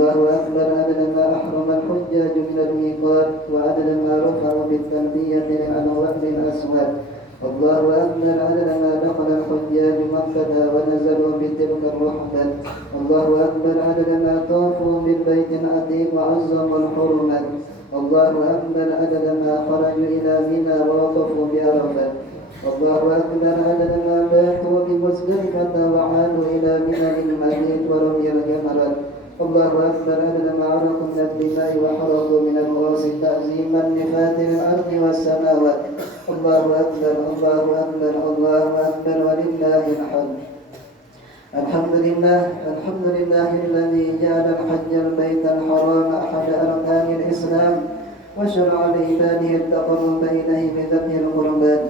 الله أكبر عدد ما أحرم الحجاج من الميقات وعدد ما رفعوا بالتلبية للأسود. الله أكبر عدد ما دخل الحجاج مكة ونزلوا بتلك الرحلة. الله أكبر عدد ما طافوا بالبيت العتيق وعظموا الحرمة. الله أكبر عدد ما خرجوا إلى منى ووقفوا بعرفة. الله أكبر عدد ما باتوا بمزدلفة وعادوا إلى منى المبيت ورمي الجمرات. الله أكبر عدد ما عرقوا من الدماء وحرقوا من الغاص تعظيما لفاتر الأرض والسماوات. الله أكبر الله أكبر الله أكبر ولله الحمد. الحمد لله الذي جعل الحج البيت الحرام أحد أركان الإسلام وشرع لعباده التقرب إليه بذبح القربان.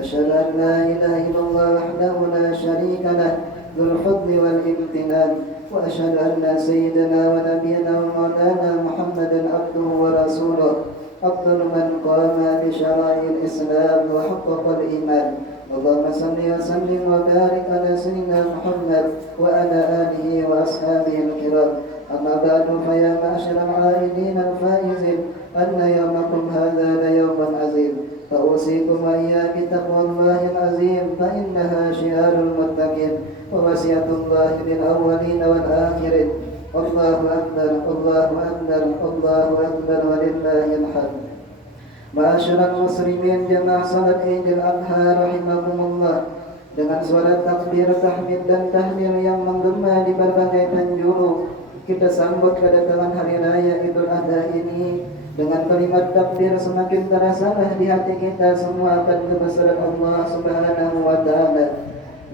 أشهد أن لا إله إلا الله وحده لا شريك له ذو الفضل والامتنان، وأشهد أن سيدنا ونبينا ومولانا محمدا عبده ورسوله أفضل من قام بشرائع الإسلام وحقق الإيمان. اللهم صل وسلم وبارك على سيدنا محمد وعلى آله وأصحابه الكرام. أما بعد فيا معشر العائدين الفائزين أن يومكم هذا ليوم عظيم، فأوصيكم وإياي بتقوى الله العظيم فإنها شعار المتقين ووصية الله للأولين والآخرين. الله أكبر الله أكبر الله أكبر ولله الحمد. Ma'asyiral muslimin jamaah salat Idul Adha rahimakumullah, dengan suara takbir, tahmid dan tahlil yang menggema di berbagai penjuru, kita sambut kedatangan hari raya Idul Adha ini dengan kalimat takbir semakin terasalah di hati kita semua akan kebesaran Allah Subhanahu wa taala.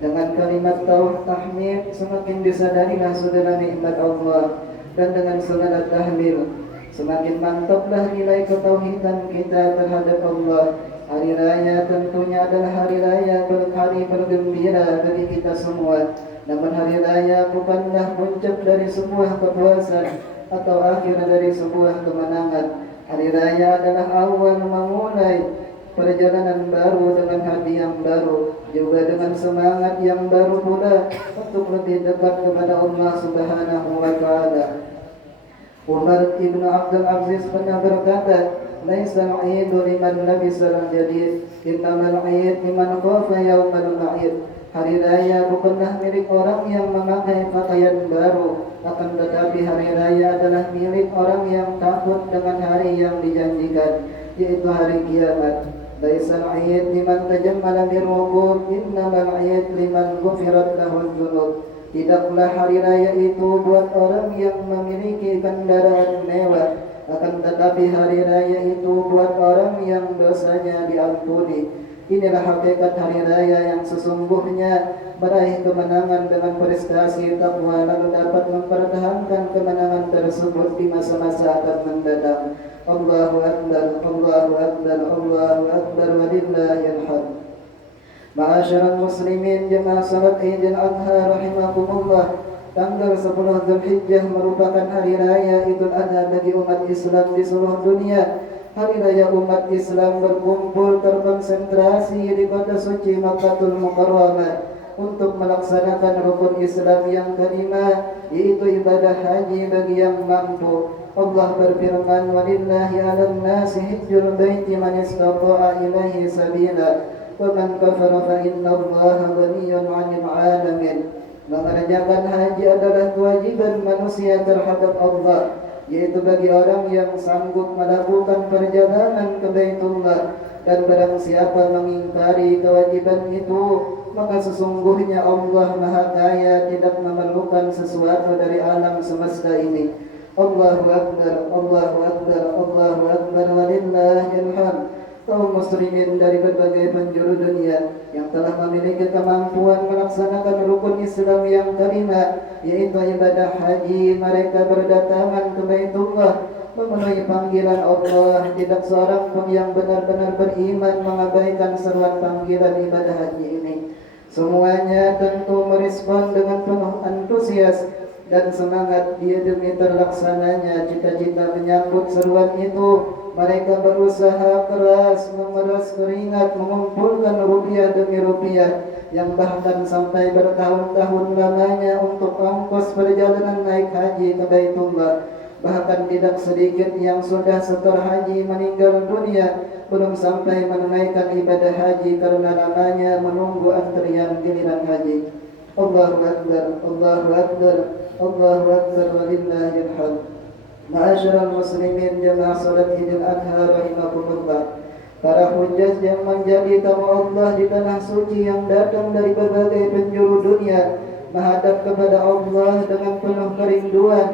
Dengan kalimat tahmid semakin disadarilah segala nikmat Allah, dan dengan segala tahlil semakin mantaplah nilai ketauhidan kita terhadap Allah. Hari raya tentunya adalah hari raya hari bergembira bagi kita semua. Namun hari raya bukanlah puncak dari sebuah kepuasan atau akhir dari sebuah kemenangan. Hari raya adalah awal memulai perjalanan baru dengan hati yang baru, juga dengan semangat yang baru pula untuk lebih dekat kepada Allah Subhanahu wa taala. Umar ibn Abdul Aziz pernah berkata, "Laisal 'idu liman labisal jadid, innamal 'id liman khafa yaumal ma'id." Hari raya bukanlah milik orang yang memakai pakaian baru, akan tetapi hari raya adalah milik orang yang takut dengan hari yang dijanjikan, yaitu hari kiamat. Laisal 'id liman tajammala birrukub, innamal 'id liman ghufirat lahu dzunub. Tidaklah hari raya itu buat orang yang memiliki kendaraan mewah, akan tetapi hari raya itu buat orang yang dosanya diampuni. Inilah hakikat hari raya yang sesungguhnya, meraih kemenangan dengan prestasi takwa lalu dapat mempertahankan kemenangan tersebut di masa-masa akan mendatang. Allahu Akbar, Allahu Akbar, Allahu Akbar walillahil hamd. Ma'asyiral muslimin jamaah salat Idul Adha rahimakumullah, tanggal 10 Zulhijjah merupakan hari raya Idul Adha bagi umat Islam di seluruh dunia. Hari raya umat Islam berkumpul terkonsentrasi di kota suci Makkahul Mukarramah untuk melaksanakan rukun Islam yang kelima, yaitu ibadah haji bagi yang mampu. Allah berfirman, "Walillahi 'alan nasi hajjul baiti man istata'a ilaihi sabila. وَمَنْ كَفَرَ فَإِنَّ اللَّهَ غَنِيٌّ 'anil 'alamin." Mengerjakan haji adalah kewajiban manusia terhadap Allah, yaitu bagi orang yang sanggup melakukan perjalanan ke Baitullah, dan barang siapa mengingkari kewajiban itu, maka sesungguhnya Allah Maha Kaya tidak memerlukan sesuatu dari alam semesta ini. Allahu Akbar, Allahu Akbar, Allahu Akbar walillahil hamd. Kaum muslimin dari berbagai penjuru dunia yang telah memiliki kemampuan melaksanakan rukun Islam yang kelima, yaitu ibadah haji, mereka berdatangan ke Baitullah memenuhi panggilan Allah. Tidak seorang pun yang benar-benar beriman mengabaikan seruan panggilan ibadah haji ini. Semuanya tentu merespon dengan penuh antusias dan semangat dia demi terlaksananya cita-cita menyambut seruan itu. Mereka berusaha keras, memeras keringat, mengumpulkan rupiah demi rupiah, yang bahkan sampai bertahun-tahun lamanya untuk ongkos perjalanan naik haji ke Baitullah. Bahkan tidak sedikit yang sudah setor haji meninggal dunia, belum sampai menunaikan ibadah haji karena lamanya menunggu antrian giliran haji. Allahu Akbar, Allahu Akbar, Allahu Akbar, walillahil hamd. Ma'asyiral muslimin jamaah salat Idul Adha rahimakumullah. Para hujjaj yang menjadi tamu Allah di tanah suci yang datang dari berbagai penjuru dunia menghadap kepada Allah dengan penuh kerinduan,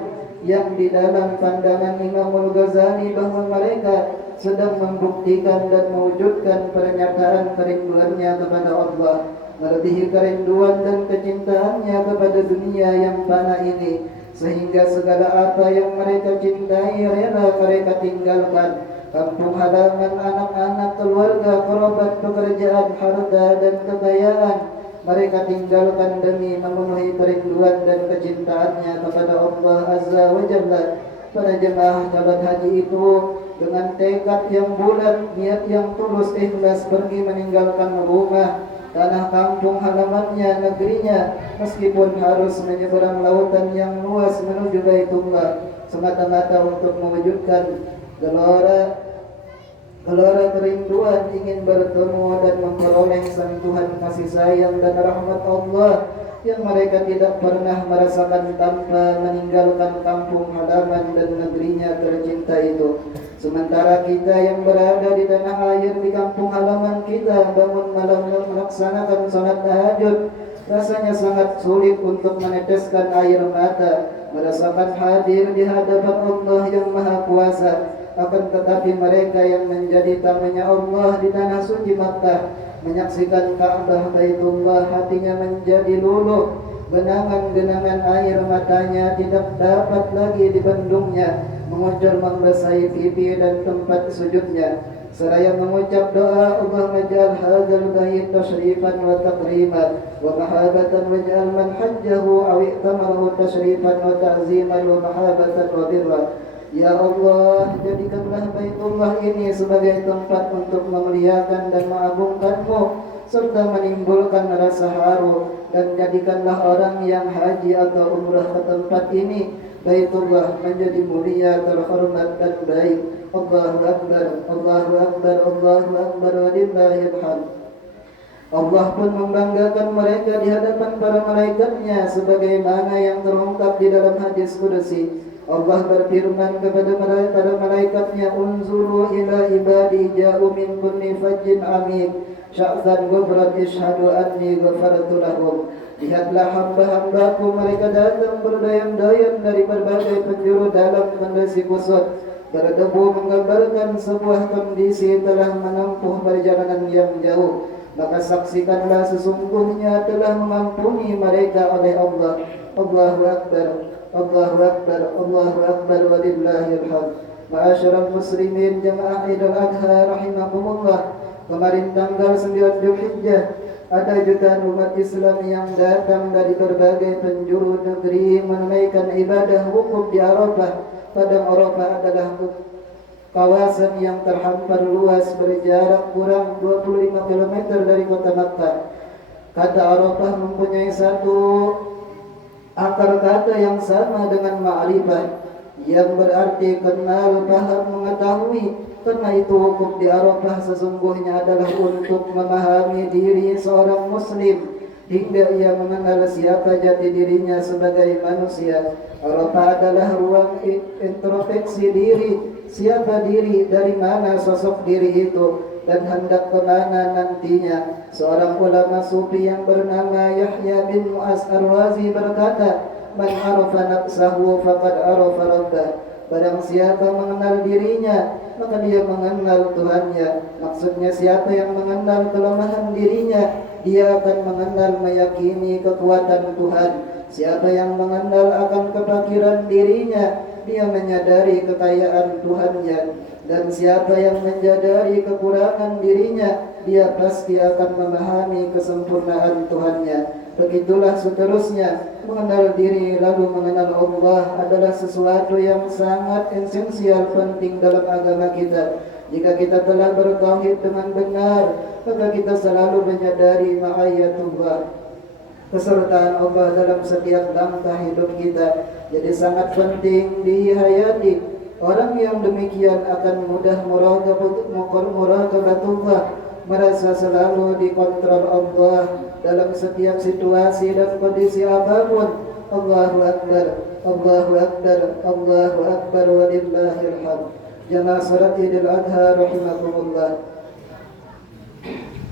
yang di dalam pandangan Imamul Ghazali bahwa mereka sedang membuktikan dan mewujudkan pernyataan kerinduannya kepada Allah, melebihi kerinduan dan kecintaannya kepada dunia yang fana ini, sehingga segala apa yang mereka cintai rela mereka tinggalkan: kampung halaman, anak-anak, keluarga, kerabat, pekerjaan, harta dan kekayaan. Mereka tinggalkan demi memenuhi kerinduan dan kecintaannya kepada Allah Azza wa Jalla. Para jemaah calon haji itu dengan tekad yang bulat, niat yang tulus, ikhlas pergi meninggalkan rumah, tanah kampung halamannya, negerinya, meskipun harus menyeberang lautan yang luas menuju Baitullah, semata-mata untuk mewujudkan gelora kerinduan ingin bertemu dan memperoleh sentuhan kasih sayang dan rahmat Allah yang mereka tidak pernah merasakan tanpa meninggalkan kampung halaman dan negerinya tercinta itu. Sementara kita yang berada di tanah air, di kampung halaman kita, bangun malam melaksanakan salat tahajud, rasanya sangat sulit untuk meneteskan air mata, merasakan hadir di hadapan Allah yang Maha Kuasa. Akan tetapi mereka yang menjadi tamunya Allah di tanah suci Makkah, menyaksikan Ka'bah Baitullah, hatinya menjadi luluh, genangan-genangan air matanya tidak dapat lagi dibendungnya, mengucur membasahi pipi dan tempat sujudnya, seraya mengucap doa, Allahumma ja'al hadzal bait tashrifan wa takriman wa mahabatan waj'al man hajjahu aw i'tamarahu tashrifan wa ta'ziman wa mahabatan wa birra. Ya Allah, jadikanlah Baitullah ini sebagai tempat untuk memuliakan dan mengagungkan-Mu serta menimbulkan rasa haru, dan jadikanlah orang yang haji atau umrah ke tempat ini, Baitullah, menjadi mulia, terhormat dan baik. Allahu Akbar, Allahu Akbar, Allahu Akbar, walillahil hamd. Allah pun membanggakan mereka di hadapan para malaikatnya sebagaimana yang terungkap di dalam hadis qudsi. Allah berfirman kepada para malaikatnya, unzuru ila ibadi ja'u min kulli fajjin amik sya'zan ghufrat ishhadu anni ghafartu lahum. Lihatlah hamba-hambaku, mereka datang berdayun-dayun dari berbagai penjuru dalam kondisi kusut, berdebu, menggambarkan sebuah kondisi telah menempuh perjalanan yang jauh. Maka saksikanlah sesungguhnya telah mengampuni mereka oleh Allah. Allahu Akbar, Allahu Akbar, Allahu Akbar, walillahil hamd. Ma'asyiral muslimin jamaah Idul Adha rahimakumullah. Kemarin tanggal 9 Dzulhijjah ada jutaan umat Islam yang datang dari berbagai penjuru negeri menunaikan ibadah wukuf di Arafah. Padang Arafah adalah kawasan yang terhampar luas berjarak kurang 25 km dari kota Makkah. Kata Arafah mempunyai satu akar kata yang sama dengan ma'rifah, yang berarti kenal, paham, mengetahui. Karena itu wukuf di Arafah sesungguhnya adalah untuk memahami diri seorang muslim hingga ia mengenal siapa jati dirinya sebagai manusia. Arafah adalah ruang introspeksi diri, siapa diri, dari mana sosok diri itu, dan hendak kemana nantinya. Seorang ulama sufi yang bernama Yahya bin Mu'az Ar-Razi berkata, man arafa nafsahu faqad arafa rabbah. Barang siapa mengenal dirinya, maka dia mengenal Tuhannya. Maksudnya siapa yang mengenal kelemahan dirinya, dia akan mengenal, meyakini kekuatan Tuhan. Siapa yang mengenal akan kefakiran dirinya, dia menyadari kekayaan Tuhannya. Dan siapa yang menyadari kekurangan dirinya, dia pasti akan memahami kesempurnaan Tuhannya. Begitulah seterusnya, mengenal diri lalu mengenal Allah adalah sesuatu yang sangat esensial penting dalam agama kita. Jika kita telah bertauhid dengan benar, maka kita selalu menyadari ma'ayatullah, kesertaan Allah dalam setiap langkah hidup kita. Jadi sangat penting dihayati. Orang yang demikian akan mudah muraqabatullah, merasa selalu dikontrol Allah dalam setiap situasi dan kondisi apapun. Allahu Akbar, Allahu Akbar, Allahu Akbar, walillahil hamd. Jamaah salat Idul Adha rahimakumullah.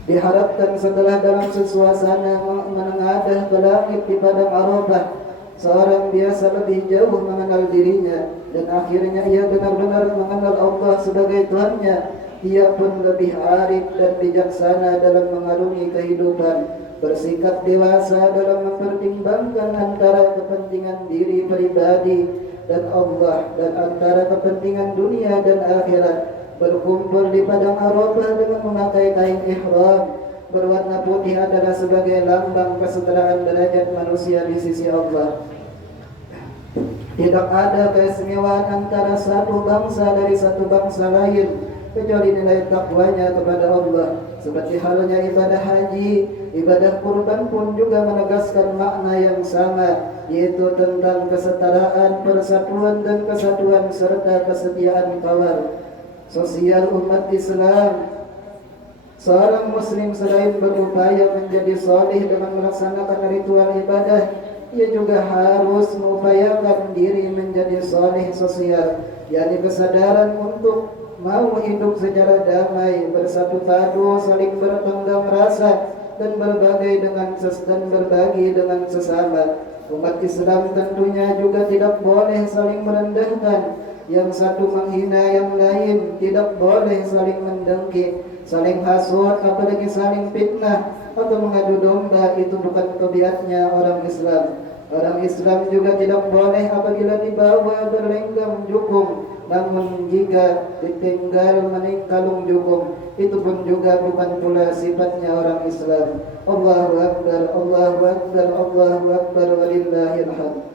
Diharapkan setelah dalam suasana menengadah ke langit di padang Arafah, seorang biasa lebih jauh mengenal dirinya dan akhirnya ia benar-benar mengenal Allah sebagai Tuhannya. Ia pun lebih arif dan bijaksana dalam mengarungi kehidupan, bersikap dewasa dalam mempertimbangkan antara kepentingan diri pribadi dan Allah dan antara kepentingan dunia dan akhirat. Berkumpul di padang Arafah dengan memakai kain ihram berwarna putih adalah sebagai lambang kesetaraan derajat manusia di sisi Allah. Tidak ada keistimewaan antara satu bangsa dari satu bangsa lain kecuali nilai takwanya kepada Allah. Seperti halnya ibadah haji, ibadah kurban pun juga menegaskan makna yang sama, yaitu tentang kesetaraan, persatuan dan kesatuan serta kesetiaan kawal sosial umat Islam. Seorang muslim selain berupaya menjadi saleh dengan melaksanakan ritual ibadah, ia juga harus mengupayakan diri menjadi saleh sosial, yakni kesadaran untuk mau hidup secara damai, bersatu padu, saling bertenggang rasa dan berbagi dengan sesama. Umat Islam tentunya juga tidak boleh saling merendahkan, yang satu menghina yang lain, tidak boleh saling mendengki, saling hasut, apalagi saling fitnah atau mengadu domba. Itu bukan tabiatnya orang Islam. Orang Islam juga tidak boleh apabila dibawa berlenggam jukung, namun jika ditinggal meninggalung jukung, itu pun juga bukan pula sifatnya orang Islam. Allahu Akbar, Allahu Akbar, Allahu Akbar, walillahil hamd.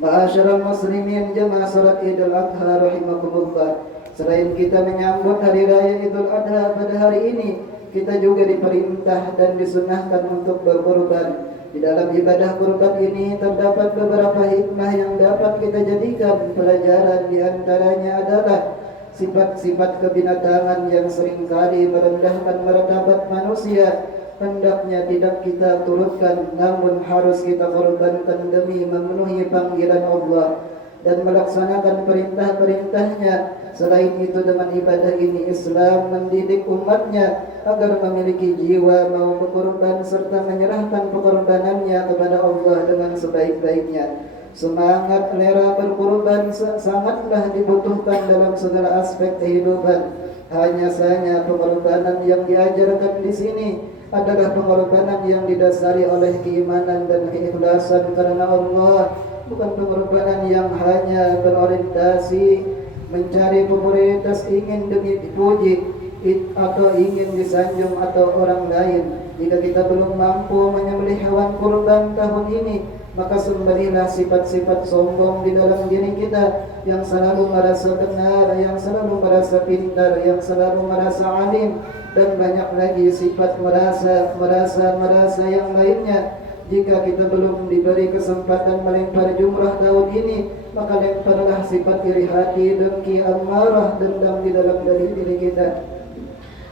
Ma'asyiral muslimin, jamaah salat Idul Adha rahimakumullah. Selain kita menyambut hari raya Idul Adha pada hari ini, kita juga diperintah dan disunahkan untuk berkorban. Di dalam ibadah kurban ini terdapat beberapa hikmah yang dapat kita jadikan pelajaran. Di antaranya adalah sifat-sifat kebinatangan yang seringkali merendahkan martabat manusia hendaknya tidak kita turutkan, namun harus kita korbankan demi memenuhi panggilan Allah dan melaksanakan perintah-perintahnya. Selain itu, dengan ibadah ini Islam mendidik umatnya agar memiliki jiwa mau berkorban serta menyerahkan pengorbanannya kepada Allah dengan sebaik-baiknya. Semangat selera berkorban sangatlah dibutuhkan dalam segala aspek kehidupan. Hanya saja pengorbanan yang diajarkan di sini adalah pengorbanan yang didasari oleh keimanan dan keikhlasan karena Allah, bukan pengorbanan yang hanya berorientasi mencari popularitas, ingin demi dipuji atau ingin disanjung atau orang lain. Jika kita belum mampu menyembelih hewan kurban tahun ini, maka sembelihlah sifat-sifat sombong di dalam diri kita, yang selalu merasa benar, yang selalu merasa pintar, yang selalu merasa alim, dan banyak lagi sifat merasa yang lainnya. Jika kita belum diberi kesempatan melempar jumrah tahun ini, maka lemparlah sifat iri hati, dengki, amarah, dendam di dalam diri kita,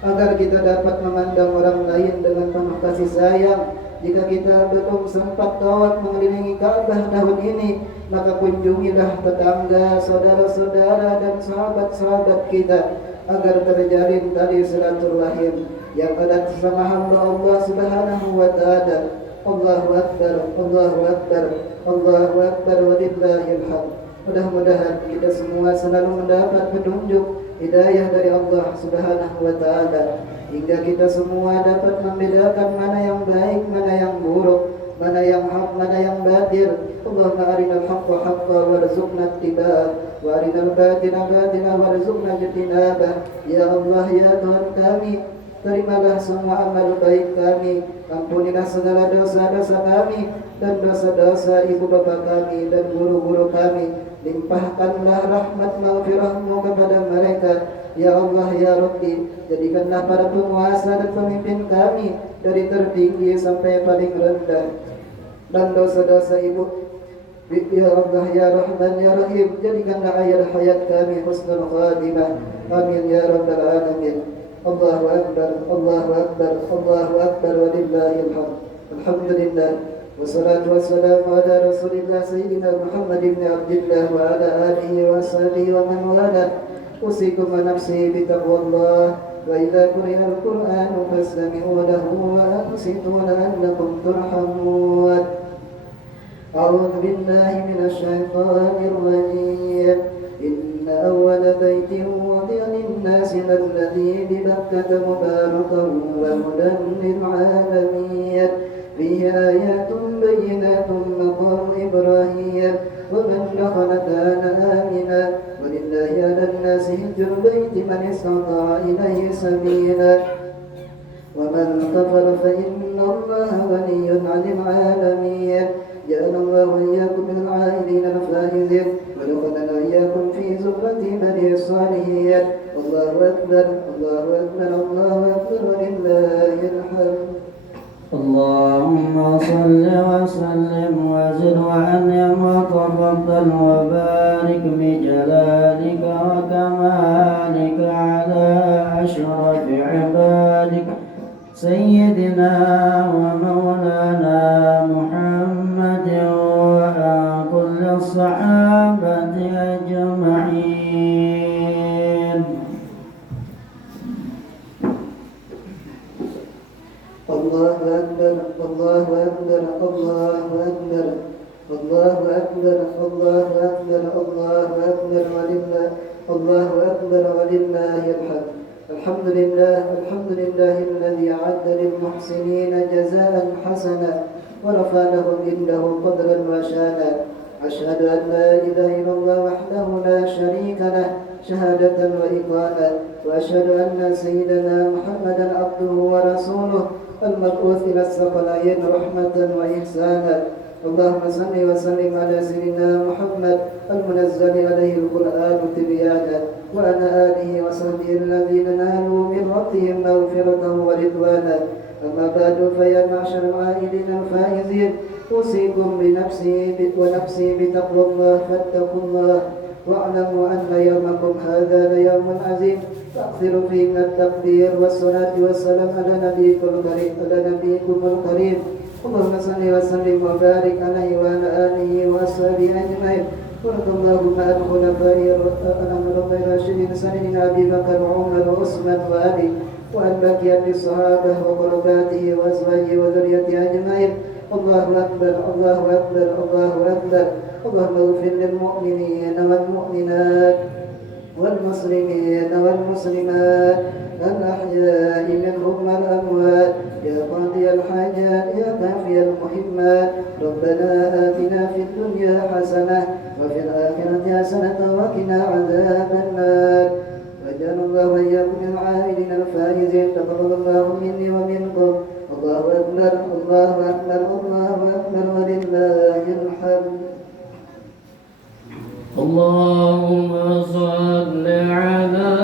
agar kita dapat memandang orang lain dengan penuh kasih sayang. Jika kita belum sempat tawaf mengelilingi Ka'bah tahun ini, maka kunjungilah tetangga, saudara-saudara dan sahabat-sahabat kita agar terjalin tali silaturahim yang erat sama hamba Allah Subhanahu wa taala. Allahu Akbar, Allahu Akbar, Allahu Akbar, walillahil hamd. Mudah-mudahan kita semua selalu mendapat petunjuk hidayah dari Allah Subhanahu wa taala, hingga kita semua dapat membedakan mana yang baik, mana yang buruk, mana yang hak, mana yang batil. Allahumma arinal haqqa haqqan warzuqna ittiba'ah wa arinal batila batila warzuqna ijtinabah. Ya Allah, ya Tuhan kami, terimalah semua amal baik kami, ampunilah segala dosa-dosa kami dan dosa-dosa ibu bapa kami dan guru-guru kami. Limpahkanlah rahmat maghfirahmu kepada mereka. Ya Allah, ya Rabbi, jadikanlah para penguasa dan pemimpin kami dari tertinggi sampai paling rendah, dan dosa-dosa ibu. Ya Allah, ya Rahman, ya Rahim, jadikanlah akhir hayat kami husnul khatimah. Amin ya rabbal alamin. Allahu akbar, Allahu akbar, Allahu akbar, walillahil hamd. Alhamdulillah, wassalatu wassalamu ala rasulillah sayyidina Muhammad ibn Abdillah wa ala alihi wa sahbihi wa man wala. Usikum wa nafsi bitaqwallah. Wa idza quri'a al-Qur'anu fastami'u lahu wa ansitu la'allakum turhamun. A'udzu billahi minasy syaithanir rajim. Inna awwala baitin wudi'a lin-nasi alladzi bi Bakkah mubarakan wa hudan lil-'alamin. Fihi ayatun bayyinatun maqamu Ibrahim wa man dakhala kana amina. ولله على الناس حج البيت من استطاع إليه سبيلا ومن كفر فإن الله غني عن العالمين. جعلنا الله وإياكم من العائلين الفائزين ودخلنا وإياكم في زمرة بني الصالحين. الله أكبر، الله أكبر، الله أكبر، ولله الحمد. اللهم صل وسلم وزد وأنعم وتفضل وبارك بجلالك وكمالك على أشرف عبادك سيدنا ومولانا محمد وعلى كل الصحابة أجمعين. الله أكبر، الله أكبر، الله أكبر، الله أكبر، الله أكبر، الله أكبر، ولله الله أكبر ولله الحمد. الحمد لله، الحمد لله الذي أعد للمحسنين جزاء حسنا ورفع لهم عنده قدرا وشانا. أشهد أن لا إله إلا الله وحده لا شريك له شهادة وإقامة، وأشهد أن سيدنا محمدا عبده ورسوله المبعوث إلى الثقلين رحمة وإحسانا. اللهم صل وسلم على سيدنا محمد المنزل عليه القرآن تبيانا وعلى آله وصحبه الذين نالوا من ربهم مغفرة ورضوانا. أما بعد، فيا معشر العائلين الفائزين، أوصيكم بنفسي ونفسي بتقوى الله، فاتقوا الله واعلموا أن يومكم هذا ليوم عظيم. فأكثروا فيه من التقدير والصلاة والسلام على نبيكم الكريم. اللهم صل وسلم وبارك عليه وعلى آله وأصحابه أجمعين. وارض اللهم عن خلفائه الراشدين سيدنا أبي بكر وعمر وعثمان وعلي وعن بقية الصحابة وقرباته وأزواجه وذريته أجمعين. الله أكبر، الله أكبر، الله أكبر. اللهم اغفر للمؤمنين والمؤمنات والمسلمين والمسلمات الأحياء منهم والأموات. يا قاضي الحاجات، يا كافي المهمات، ربنا آتنا في الدنيا حسنة وفي الآخرة حسنة وقنا عذاب النار. وجعل الله وإياكم من العائلين الفائزين. تقبل الله مني ومنكم. الله أكبر، الله أكبر، الله أكبر، ولله الحمد. اللهم